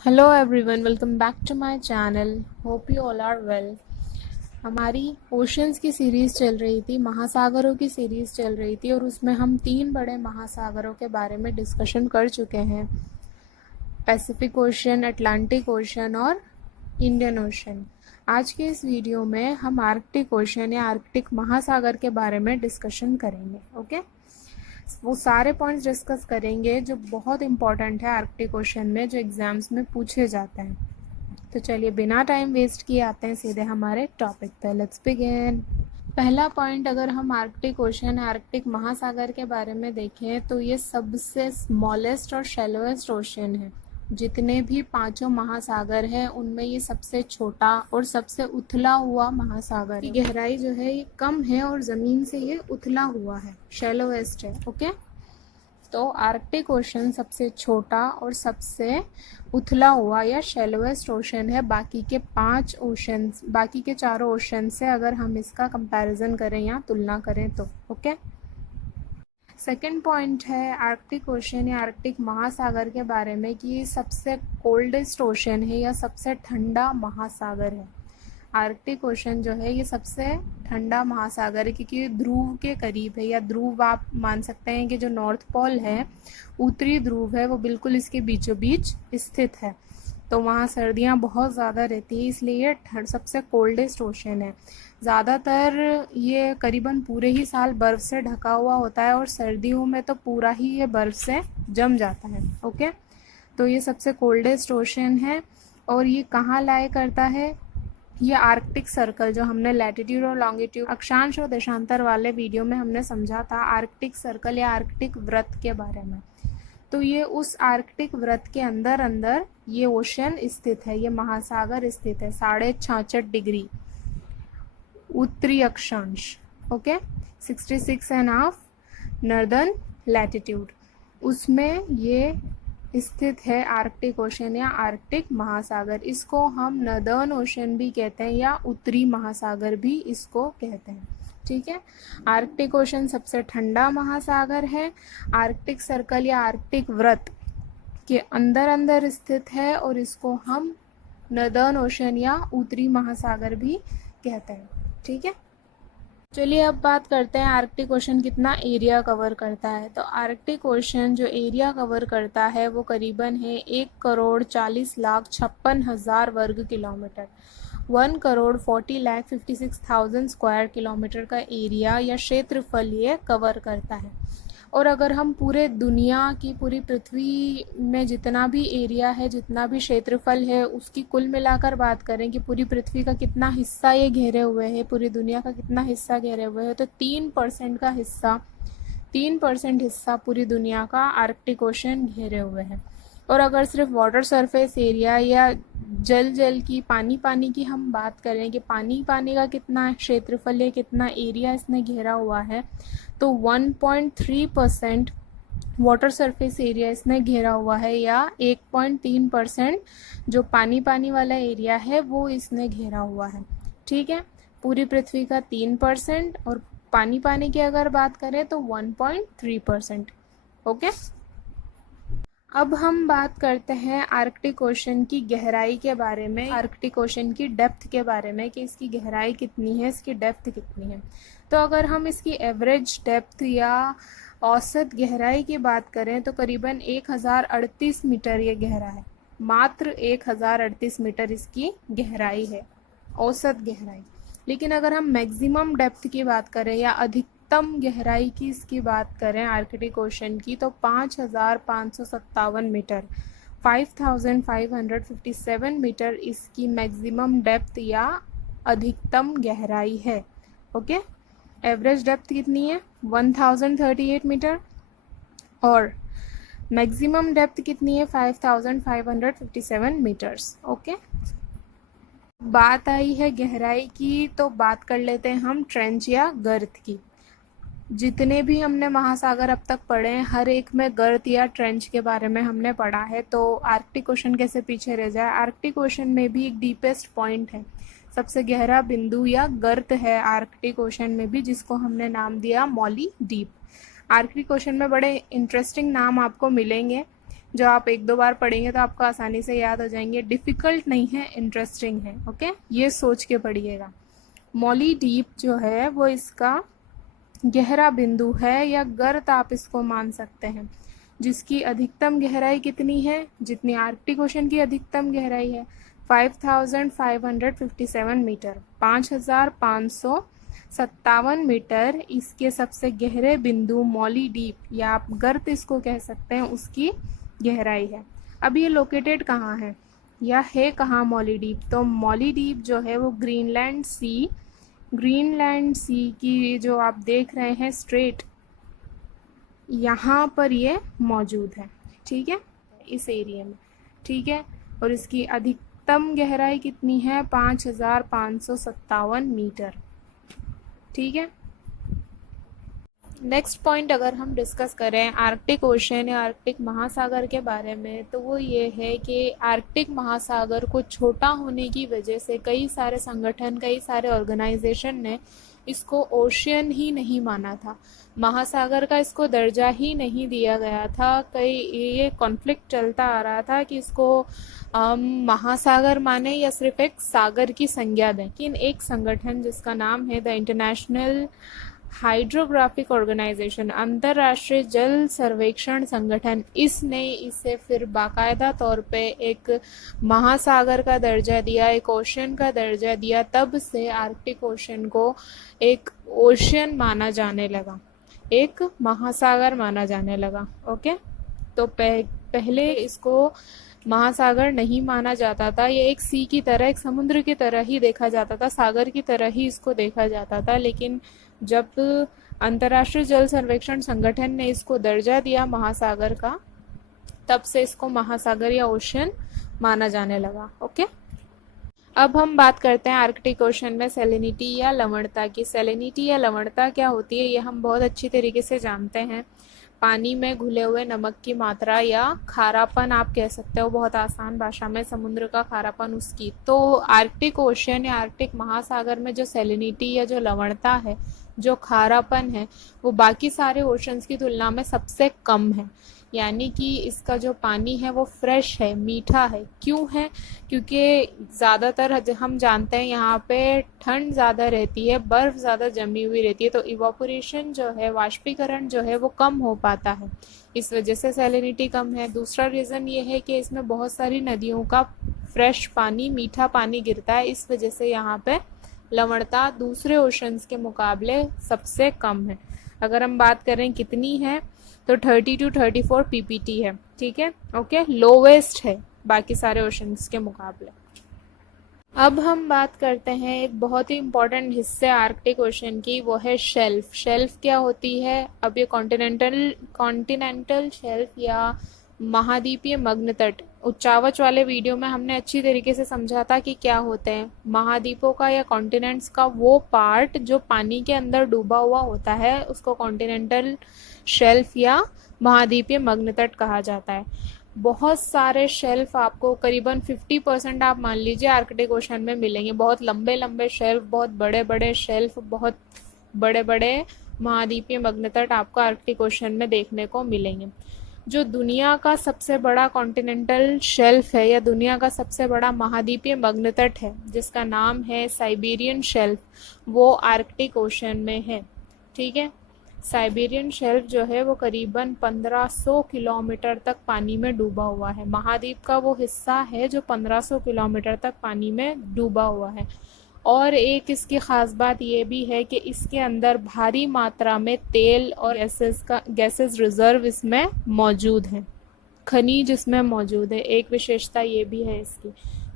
Hello everyone, welcome back to my channel. Hope you all are well. हमारी oceans की series चल रही थी, महासागरों की सीरीज़ चल रही थी और उसमें हम 3 बड़े महासागरों के बारे में डिस्कशन कर चुके हैं। पैसिफिक ओशन, अटलांटिक ओशन और इंडियन ओशन। आज के इस वीडियो में हम आर्कटिक ओशन या आर्कटिक महासागर के बारे में डिस्कशन करेंगे। ओके, वो सारे पॉइंट्स डिस्कस करेंगे जो बहुत इंपॉर्टेंट है आर्कटिक ओशन में, जो एग्जाम्स में पूछे जाते हैं। तो चलिए बिना टाइम वेस्ट किए आते हैं सीधे हमारे टॉपिक पे। Let's begin. पहला पॉइंट, अगर हम आर्कटिक ओशन, आर्कटिक महासागर के बारे में देखें तो ये सबसे स्मॉलेस्ट और शैलोएस्ट ओशन है। जितने भी 5 महासागर हैं उनमें ये सबसे छोटा और सबसे उथला हुआ महासागर है। गहराई जो है ये कम है और ज़मीन से ये उथला हुआ है, शैलोएस्ट है। ओके, तो आर्कटिक ओशन सबसे छोटा और सबसे उथला हुआ या शैलोएस्ट ओशन है बाकी के 5 ओशन, बाकी के चारों ओशन से अगर हम इसका कंपैरिजन करें या तुलना करें तो। ओके, सेकेंड पॉइंट है आर्कटिक ओशन या आर्कटिक महासागर के बारे में कि ये सबसे कोल्डेस्ट ओशन है या सबसे ठंडा महासागर है। आर्कटिक ओशन जो है ये सबसे ठंडा महासागर है क्योंकि ये ध्रुव के करीब है, या ध्रुव आप मान सकते हैं कि जो नॉर्थ पोल है, उत्तरी ध्रुव है, वो बिल्कुल इसके बीचों बीच स्थित है। तो वहाँ सर्दियाँ बहुत ज़्यादा रहती है, इसलिए ये सबसे कोल्डेस्ट ओशन है। ज़्यादातर ये करीबन पूरे ही साल बर्फ़ से ढका हुआ होता है और सर्दियों में तो पूरा ही ये बर्फ़ से जम जाता है। ओके, तो ये सबसे कोल्डेस्ट ओशन है। और ये कहाँ लाया करता है? ये आर्कटिक सर्कल, जो हमने लैटिट्यूड और लॉन्गिट्यूड, अक्षांश और देशांतर वाले वीडियो में हमने समझा था, आर्कटिक सर्कल या आर्कटिक वृत्त के बारे में। तो ये उस आर्कटिक वृत्त के अंदर अंदर ये ओशन स्थित है, ये महासागर स्थित है 66.5 डिग्री उत्तरी अक्षांश। ओके, 66.5 नॉर्दर्न लैटिट्यूड, उसमें ये स्थित है आर्कटिक ओशन या आर्कटिक महासागर। इसको हम नॉर्दर्न ओशन भी कहते हैं या उत्तरी महासागर भी इसको कहते हैं। ठीक है, आर्कटिक ओशन सबसे ठंडा महासागर है। आर्कटिक सर्कल या आर्कटिक वृत्त के अंदर अंदर स्थित है और इसको हम नॉर्दर्न ओशन या उत्तरी महासागर भी कहते हैं। ठीक है, चलिए अब बात करते हैं आर्कटिक ओशन कितना एरिया कवर करता है। तो आर्कटिक ओशन जो एरिया कवर करता है वो करीबन है 1,40,56,000 वर्ग किलोमीटर। 1,40,56,000 स्क्वायर किलोमीटर का एरिया या क्षेत्रफल ये कवर करता है। और अगर हम पूरे दुनिया की, पूरी पृथ्वी में जितना भी एरिया है, जितना भी क्षेत्रफल है, उसकी कुल मिलाकर बात करें कि पूरी पृथ्वी का कितना हिस्सा ये घेरे हुए है, पूरी दुनिया का कितना हिस्सा घेरे हुए है, तो 3% का हिस्सा, 3% हिस्सा पूरी दुनिया का आर्कटिक ओशन घेरे हुए है। और अगर सिर्फ वाटर सरफेस एरिया या जल की, पानी की हम बात करें कि पानी का कितना क्षेत्रफल है, कितना एरिया इसने घेरा हुआ है, तो 1.3% वाटर सरफेस एरिया इसने घेरा हुआ है, या 1.3% जो पानी वाला एरिया है वो इसने घेरा हुआ है। ठीक है, पूरी पृथ्वी का 3% और पानी की अगर बात करें तो 1.3%। ओके, अब हम बात करते हैं आर्कटिक ओशन की गहराई के बारे में, आर्कटिक ओशन की डेप्थ के बारे में कि इसकी गहराई कितनी है, इसकी डेप्थ कितनी है। तो अगर हम इसकी एवरेज डेप्थ या औसत गहराई की बात करें तो करीबन 1038 मीटर ये गहरा है। मात्र 1038 मीटर इसकी गहराई है, औसत गहराई। लेकिन अगर हम मैक्सिमम डेप्थ की बात करें या अधिकतम गहराई की इसकी बात करें आर्कटिक ओशन की, तो 5,557 मीटर, 5,557 मीटर इसकी मैक्सिमम डेप्थ या अधिकतम गहराई है। ओके, एवरेज डेप्थ कितनी है? 1038 मीटर और मैक्सिमम डेप्थ कितनी है? 5,557 मीटर्स। ओके, बात आई है गहराई की, तो बात कर लेते हैं हम ट्रेंच या गर्त की। जितने भी हमने महासागर अब तक पढ़े हैं, हर एक में गर्त या ट्रेंच के बारे में हमने पढ़ा है, तो आर्कटिक ओशन कैसे पीछे रह जाए। आर्कटिक ओशन में भी एक डीपेस्ट पॉइंट है, सबसे गहरा बिंदु या गर्त है आर्कटिक ओशन में भी, जिसको हमने नाम दिया मॉली डीप। आर्कटिक ओशन में बड़े इंटरेस्टिंग नाम आपको मिलेंगे, जो आप एक दो बार पढ़ेंगे तो आपको आसानी से याद हो जाएंगे। डिफिकल्ट नहीं है, इंटरेस्टिंग है। ओके, ये सोच के पढ़िएगा। मॉली डीप जो है वो इसका गहरा बिंदु है या गर्त आप इसको मान सकते हैं, जिसकी अधिकतम गहराई कितनी है, जितनी आर्कटिक ओशन की अधिकतम गहराई है 5557 मीटर, 5557 मीटर इसके सबसे गहरे बिंदु मॉली डीप या आप गर्त इसको कह सकते हैं, उसकी गहराई है। अब ये लोकेटेड कहाँ है या है कहाँ मॉली डीप? तो मॉली डीप जो है वो ग्रीनलैंड सी की जो आप देख रहे हैं स्ट्रेट, यहाँ पर ये मौजूद है। ठीक है, इस एरिया में। ठीक है, और इसकी अधिकतम गहराई कितनी है 5557 मीटर। ठीक है, नेक्स्ट पॉइंट अगर हम डिस्कस करें आर्कटिक ओशन या आर्कटिक महासागर के बारे में, तो वो ये है कि आर्कटिक महासागर को छोटा होने की वजह से कई सारे संगठन, कई सारे ऑर्गेनाइजेशन ने इसको ओशियन ही नहीं माना था, महासागर का इसको दर्जा ही नहीं दिया गया था। कई ये कॉन्फ्लिक्ट चलता आ रहा था कि इसको महासागर माने या सिर्फ एक सागर की संज्ञा दें। लेकिन एक संगठन जिसका नाम है द इंटरनेशनल हाइड्रोग्राफिक ऑर्गेनाइजेशन, अंतर्राष्ट्रीय जल सर्वेक्षण संगठन, इसने इसे फिर बाकायदा तौर पे एक महासागर का दर्जा दिया, एक ओशन का दर्जा दिया। तब से आर्कटिक ओशन को एक ओशन माना जाने लगा, एक महासागर माना जाने लगा। ओके, तो पहले इसको महासागर नहीं माना जाता था, ये एक सी की तरह, एक समुद्र की तरह ही देखा जाता था, सागर की तरह ही इसको देखा जाता था। लेकिन जब अंतर्राष्ट्रीय जल सर्वेक्षण संगठन ने इसको दर्जा दिया महासागर का, तब से इसको महासागर या ओशन माना जाने लगा। ओके, अब हम बात करते हैं आर्कटिक ओशन में सैलिनिटी या लवणता की। सैलिनिटी या लवणता क्या होती है, ये हम बहुत अच्छी तरीके से जानते हैं। पानी में घुले हुए नमक की मात्रा या खारापन आप कह सकते हो, बहुत आसान भाषा में, समुद्र का खारापन उसकी। तो आर्कटिक ओशन या आर्कटिक महासागर में जो सैलिनिटी या जो लवणता है, जो खारापन है, वो बाकी सारे ओशंस की तुलना में सबसे कम है। यानी कि इसका जो पानी है वो फ्रेश है, मीठा है। क्यों है? क्योंकि ज़्यादातर हम जानते हैं यहाँ पे ठंड ज़्यादा रहती है, बर्फ़ ज़्यादा जमी हुई रहती है, तो इवापोरेशन जो है, वाष्पीकरण जो है वो कम हो पाता है, इस वजह से सैलिनिटी कम है। दूसरा रीज़न ये है कि इसमें बहुत सारी नदियों का फ्रेश पानी, मीठा पानी गिरता है, इस वजह से यहाँ पे लवणता दूसरे ओशंस के मुकाबले सबसे कम है। अगर हम बात करें कितनी है, तो 30 to 34 ppt है। ठीक है, ओके, लोवेस्ट है बाकी सारे ओशंस के मुकाबले। अब हम बात करते हैं एक बहुत ही इम्पोर्टेंट हिस्से आर्कटिक ओशन की, वो है शेल्फ। शेल्फ क्या होती है? अब ये कॉन्टिनेंटल शेल्फ या महाद्वीपीय मग्न तट, उच्चावच वाले वीडियो में हमने अच्छी तरीके से समझा था कि क्या होते हैं महाद्वीपों का या कॉन्टिनेंट्स का वो पार्ट जो पानी के अंदर डूबा हुआ होता है, उसको कॉन्टिनेंटल शेल्फ या महाद्वीपीय मग्न तट कहा जाता है। बहुत सारे शेल्फ आपको करीबन 50% आप मान लीजिए आर्कटिक ओशन में मिलेंगे। बहुत लंबे लंबे शेल्फ, बहुत बड़े बड़े शेल्फ, बहुत बड़े बड़े महाद्वीपीय मग्न तट आपको आर्कटिक ओशन में देखने को मिलेंगे। जो दुनिया का सबसे बड़ा कॉन्टिनेंटल शेल्फ है या दुनिया का सबसे बड़ा महाद्वीपीय मग्न तट है, जिसका नाम है साइबेरियन शेल्फ, वो आर्कटिक ओशन में है। ठीक है, साइबेरियन शेल्फ जो है वो करीबन 1500 किलोमीटर तक पानी में डूबा हुआ है। महाद्वीप का वो हिस्सा है जो 1500 किलोमीटर तक पानी में डूबा हुआ है। और एक इसकी ख़ास बात ये भी है कि इसके अंदर भारी मात्रा में तेल और गैसेस रिजर्व इसमें मौजूद हैं, खनिज इसमें मौजूद है। एक विशेषता ये भी है इसकी।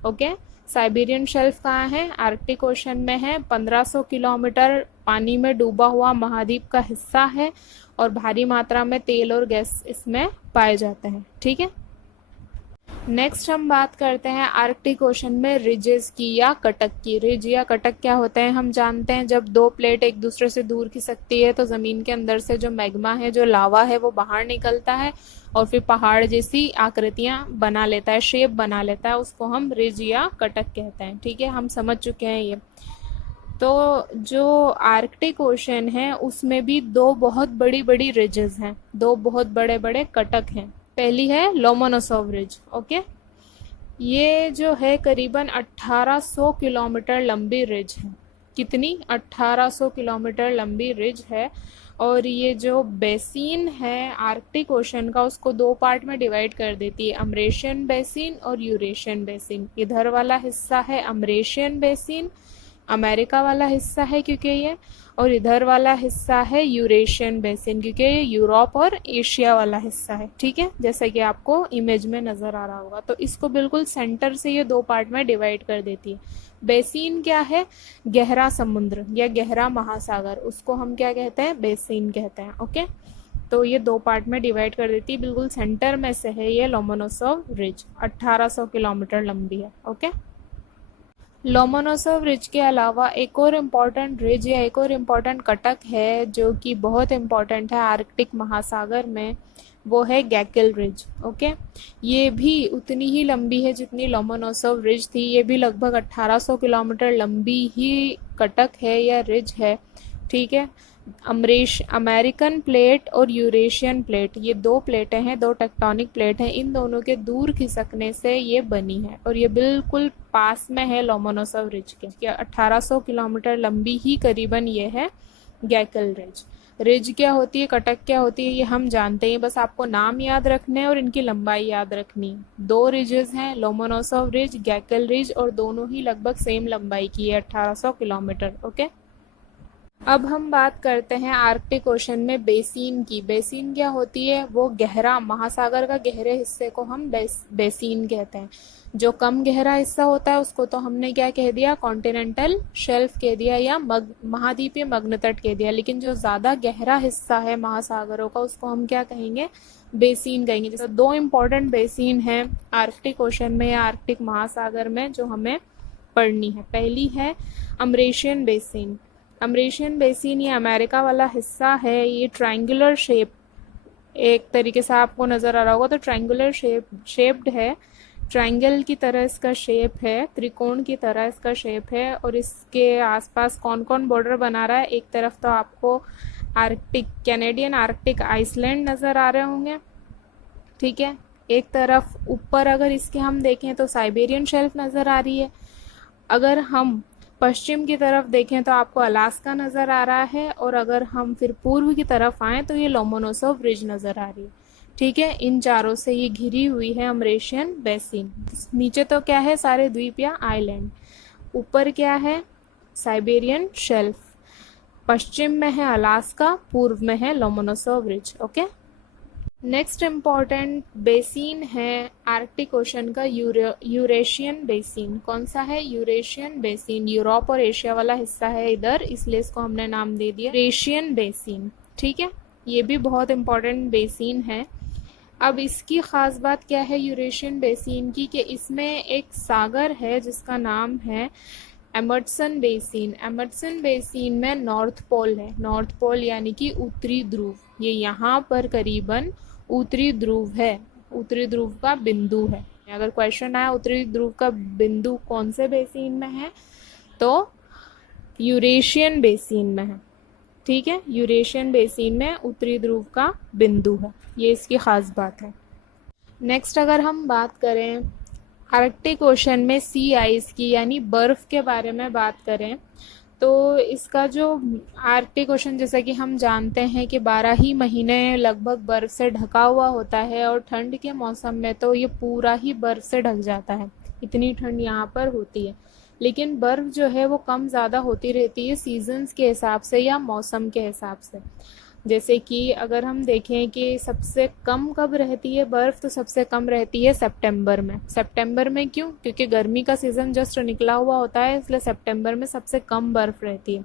ओके, साइबेरियन शेल्फ कहाँ है? आर्कटिक ओशन में है। 1500 किलोमीटर पानी में डूबा हुआ महाद्वीप का हिस्सा है और भारी मात्रा में तेल और गैस इसमें पाए जाते हैं। ठीक है, नेक्स्ट हम बात करते हैं आर्कटिक ओशन में रिजेस की या कटक की। रिज या कटक क्या होते हैं हम जानते हैं। जब दो प्लेट एक दूसरे से दूर खिसकती है तो ज़मीन के अंदर से जो मैग्मा है, जो लावा है, वो बाहर निकलता है और फिर पहाड़ जैसी आकृतियां बना लेता है, शेप बना लेता है, उसको हम रिज या कटक कहते हैं। ठीक है, हम समझ चुके हैं ये। तो जो आर्कटिक ओशन है उसमें भी दो बहुत बड़ी बड़ी रिजेस हैं, दो बहुत बड़े बड़े कटक हैं। पहली है लोमोनोसोव रिज। ओके, ये जो है करीबन 1800 किलोमीटर लंबी रिज है। कितनी? 1800 किलोमीटर लंबी रिज है। और ये जो बेसिन है आर्कटिक ओशन का, उसको दो पार्ट में डिवाइड कर देती है, अमरेशियन बेसिन और यूरेशियन बेसिन। इधर वाला हिस्सा है अमरेशियन बेसिन, अमेरिका वाला हिस्सा है क्योंकि ये, और इधर वाला हिस्सा है यूरेशियन बेसिन क्योंकि ये यूरोप और एशिया वाला हिस्सा है। ठीक है, जैसा कि आपको इमेज में नजर आ रहा होगा। तो इसको बिल्कुल सेंटर से ये दो पार्ट में डिवाइड कर देती है। बेसिन क्या है? गहरा समुद्र या गहरा महासागर, उसको हम क्या कहते हैं? बेसिन कहते हैं। ओके, तो ये दो पार्ट में डिवाइड कर देती है। बिल्कुल सेंटर में से है ये लोमोनोसोव रिज, 1800 किलोमीटर लंबी है। ओके, लोमोनोसोव रिज के अलावा एक और इम्पॉर्टेंट रिज या एक और इम्पॉर्टेंट कटक है जो कि बहुत इम्पॉर्टेंट है आर्कटिक महासागर में, वो है गैकल रिज। ओके, ये भी उतनी ही लंबी है जितनी लोमोनोसोव रिज थी। ये भी लगभग 1800 किलोमीटर लंबी ही कटक है या रिज है। ठीक है, अमेरिकन प्लेट और यूरेशियन प्लेट, ये दो प्लेटें हैं, दो टेक्टोनिक प्लेट हैं, इन दोनों के दूर खिसकने से ये बनी है और ये बिल्कुल पास में है लोमोनोसोव रिज के। 1800 किलोमीटर लंबी ही करीबन ये है गैकल रिज। रिज क्या होती है, कटक क्या होती है, ये हम जानते हैं, बस आपको नाम याद रखने हैं और इनकी लंबाई याद रखनी है। दो रिजेस हैं, लोमोनोसोव रिज, गैकल रिज, और दोनों ही लगभग सेम लंबाई की है, 1800 किलोमीटर। ओके, अब हम बात करते हैं आर्कटिक ओशन में बेसिन की। बेसिन क्या होती है? वो गहरा महासागर का गहरे हिस्से को हम बेसिन कहते हैं। जो कम गहरा हिस्सा होता है उसको तो हमने क्या कह दिया? कॉन्टिनेंटल शेल्फ कह दिया या महाद्वीपीय मग्न तट कह दिया। लेकिन जो ज्यादा गहरा हिस्सा है महासागरों का, उसको हम क्या कहेंगे? बेसिन कहेंगे। जैसे दो इम्पोर्टेंट बेसिन है आर्कटिक ओशन में या आर्कटिक महासागर में जो हमें पढ़नी है। पहली है अमरेशियन बेसिन। अमरेशियन बेसिन ये अमेरिका वाला हिस्सा है। ये ट्रायंगुलर शेप, एक तरीके से आपको नजर आ रहा होगा तो ट्रायंगुलर शेप्ड है, ट्रायंगल की तरह इसका शेप है, त्रिकोण की तरह इसका शेप है। और इसके आसपास कौन कौन बॉर्डर बना रहा है? एक तरफ तो आपको आर्कटिक कैनेडियन आर्कटिक आइसलैंड नजर आ रहे होंगे। ठीक है, एक तरफ ऊपर अगर इसके हम देखें तो साइबेरियन शेल्फ नजर आ रही है। अगर हम पश्चिम की तरफ देखें तो आपको अलास्का नजर आ रहा है। और अगर हम फिर पूर्व की तरफ आए तो ये लोमोनोसोव रिज नजर आ रही है। ठीक है, इन चारों से ये घिरी हुई है अमरेशियन बेसिन। नीचे तो क्या है? सारे द्वीप या आइलैंड। ऊपर क्या है? Siberian shelf. पश्चिम में है अलास्का, पूर्व में है Lomonosov ridge. Okay, next important basin है आर्कटिक ओशन का यूरेशियन बेसिन। कौन सा है? Eurasian basin. यूरोप और एशिया वाला हिस्सा है इधर, इसलिए इसको हमने नाम दे दिया यूरेशियन बेसिन। ठीक है, ये भी बहुत इम्पॉर्टेंट बेसिन है। अब इसकी खास बात क्या है यूरेशियन बेसिन की, कि इसमें एक सागर है जिसका नाम है एमर्सन बेसिन। एमर्सन बेसिन में नॉर्थ पोल है, नॉर्थ पोल यानी कि उत्तरी ध्रुव, ये यहाँ पर करीबन उत्तरी ध्रुव है, उत्तरी ध्रुव का बिंदु है। अगर क्वेश्चन आया उत्तरी ध्रुव का बिंदु कौन से बेसिन में है, तो यूरेशियन बेसिन में है। ठीक है, यूरेशियन बेसिन में उत्तरी ध्रुव का बिंदु है, ये इसकी खास बात है। नेक्स्ट अगर हम बात करें आर्कटिक ओशन में सी आइस की, यानी बर्फ के बारे में बात करें, तो इसका जो आर्कटिक ओशन, जैसा कि हम जानते हैं कि 12 ही महीने लगभग बर्फ से ढका हुआ होता है, और ठंड के मौसम में तो ये पूरा ही बर्फ से ढक जाता है, इतनी ठंड यहाँ पर होती है। लेकिन बर्फ जो है वो कम ज़्यादा होती रहती है सीजन्स के हिसाब से या मौसम के हिसाब से। जैसे कि अगर हम देखें कि सबसे कम कब रहती है बर्फ, तो सबसे कम रहती है सितंबर में। सितंबर में क्यों? क्योंकि गर्मी का सीजन जस्ट निकला हुआ होता है, इसलिए सितंबर में सबसे कम बर्फ रहती है।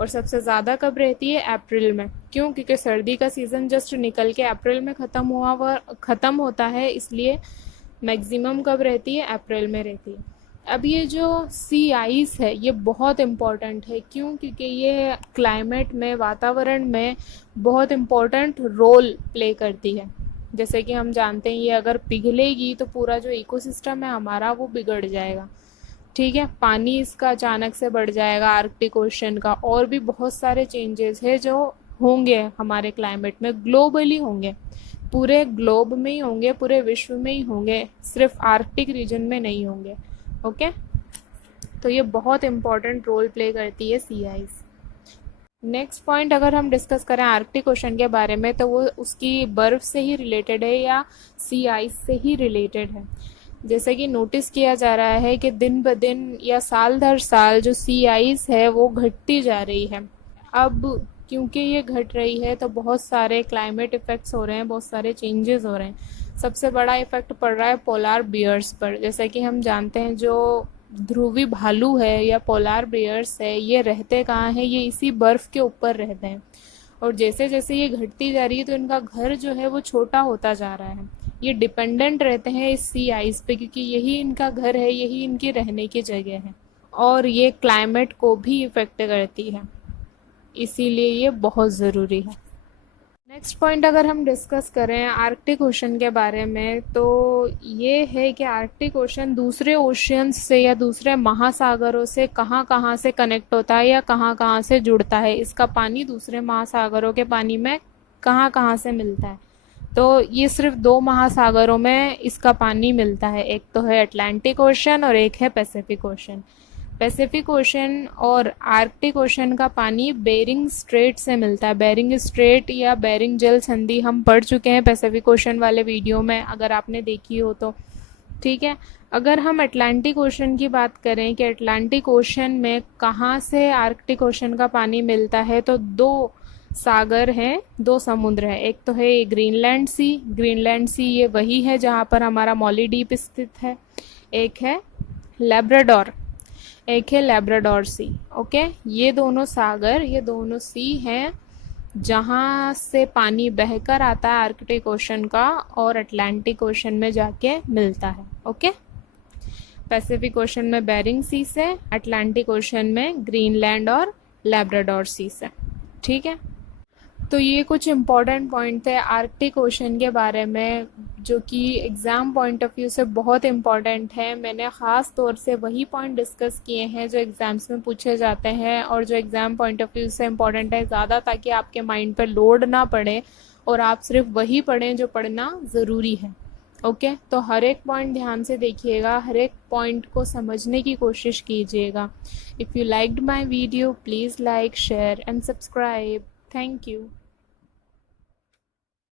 और सबसे ज़्यादा कब रहती है? अप्रैल में। क्यों? क्योंकि सर्दी का सीजन जस्ट निकल के अप्रैल में ख़त्म होता है, इसलिए मैक्सिमम कब रहती है? अप्रैल में रहती है। अब ये जो सी आइस है ये बहुत इम्पॉर्टेंट है। क्यों? क्योंकि ये क्लाइमेट में, वातावरण में बहुत इम्पॉर्टेंट रोल प्ले करती है। जैसे कि हम जानते हैं ये अगर पिघलेगी तो पूरा जो इकोसिस्टम है हमारा वो बिगड़ जाएगा। ठीक है, पानी इसका अचानक से बढ़ जाएगा आर्कटिक ओशन का, और भी बहुत सारे चेंजेस है जो होंगे हमारे क्लाइमेट में, ग्लोबली होंगे। पूरे ग्लोब में ही होंगे, पूरे विश्व में ही होंगे, सिर्फ आर्कटिक रीजन में नहीं होंगे। ओके, तो ये बहुत इंपॉर्टेंट रोल प्ले करती है सी आइस। नेक्स्ट पॉइंट अगर हम डिस्कस करें आर्कटिक ओशन के बारे में, तो वो उसकी बर्फ से ही रिलेटेड है या सी आइस से ही रिलेटेड है। जैसे कि नोटिस किया जा रहा है कि दिन ब दिन या साल दर साल जो सी आइस है वो घटती जा रही है। अब क्योंकि ये घट रही है तो बहुत सारे क्लाइमेट इफेक्ट्स हो रहे हैं, बहुत सारे चेंजेस हो रहे हैं। सबसे बड़ा इफेक्ट पड़ रहा है पोलार बियर्स पर। जैसे कि हम जानते हैं जो ध्रुवी भालू है या पोलार बियर्स है, ये रहते कहाँ हैं, ये इसी बर्फ के ऊपर रहते हैं। और जैसे जैसे ये घटती जा रही है तो इनका घर जो है वो छोटा होता जा रहा है। ये डिपेंडेंट रहते हैं इस सी आइस पे, क्योंकि यही इनका घर है, यही इनकी रहने की जगह है, और ये क्लाइमेट को भी इफेक्ट करती है, इसीलिए ये बहुत ज़रूरी है। नेक्स्ट पॉइंट अगर हम डिस्कस करें आर्कटिक ओशन के बारे में, तो ये है कि आर्कटिक ओशन दूसरे ओशियंस से या दूसरे महासागरों से कहाँ कहाँ से कनेक्ट होता है या कहाँ कहाँ से जुड़ता है। इसका पानी दूसरे महासागरों के पानी में कहाँ कहाँ से मिलता है, तो ये सिर्फ 2 महासागरों में इसका पानी मिलता है। एक तो है अटलांटिक ओशन और एक है पैसिफिक ओशन। पैसिफिक ओशन और आर्कटिक ओशन का पानी बेरिंग स्ट्रेट से मिलता है। बेरिंग स्ट्रेट या बेरिंग जल संधि हम पढ़ चुके हैं पैसिफिक ओशन वाले वीडियो में, अगर आपने देखी हो तो। ठीक है, अगर हम अटलांटिक ओशन की बात करें कि अटलांटिक ओशन में कहाँ से आर्कटिक ओशन का पानी मिलता है, तो 2 सागर हैं, 2 समुद्र हैं। एक तो है ग्रीनलैंड सी। ग्रीनलैंड सी ये वही है जहाँ पर हमारा मॉली द्वीप स्थित है। एक है लैब्राडोर, एक है लैब्राडोर सी। ओके, ये दोनों सागर, ये दोनों सी हैं जहाँ से पानी बहकर आता है आर्कटिक ओशन का और अटलांटिक ओशन में जाके मिलता है। ओके, पैसिफिक ओशन में बेरिंग सी से, अटलांटिक ओशन में ग्रीनलैंड और लैब्राडोर सी से। ठीक है, तो ये कुछ इम्पॉर्टेंट पॉइंट थे आर्कटिक ओशन के बारे में जो कि एग्ज़ाम पॉइंट ऑफ व्यू से बहुत इम्पॉर्टेंट है। मैंने ख़ास तौर से वही पॉइंट डिस्कस किए हैं जो एग्ज़ाम्स में पूछे जाते हैं और जो एग्ज़ाम पॉइंट ऑफ व्यू से इम्पॉर्टेंट है ज़्यादा, ताकि आपके माइंड पर लोड ना पड़े और आप सिर्फ वही पढ़ें जो पढ़ना ज़रूरी है। ओके, तो हर एक पॉइंट ध्यान से देखिएगा, हर एक पॉइंट को समझने की कोशिश कीजिएगा। If you liked my video please like, share and subscribe. Thank you.